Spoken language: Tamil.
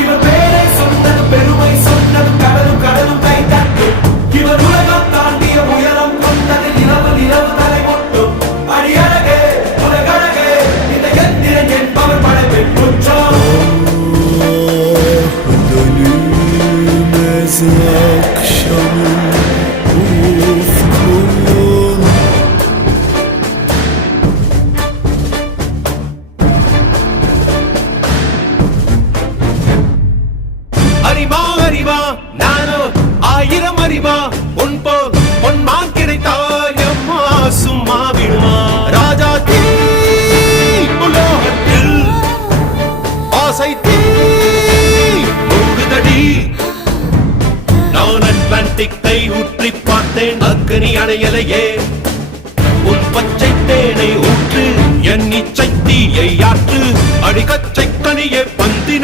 இவர் பேரை சொன்னது பெருமை சொன்னது கடலும் கடலும் கை தட்டும் இவர் உலகம் தாண்டிய உயரம் கொண்டது நிலவு நிலவு தலை மொட்டும் அடியழகே உலகழகே இந்த எந்திரன் என்பவர் படைப்பின் குற்றம் அறிவா அறிவா நானோ ஆயிரம் அறிவா உன் போல் பொன்மான் கிடைத்தாயம்மா சும்மா விடுமா ராஜா தீ உலோகத்தில் ஆசை தீ மூடுதடி நான் அட்லாண்டிக்கை ஊற்றி பார்த்தேன் அக்கனி அணையலையே உன் பச்சை தேனை ஊற்று என் இச்சை தீயை ஆற்று அடிக்கச்சை கனியே பந்தின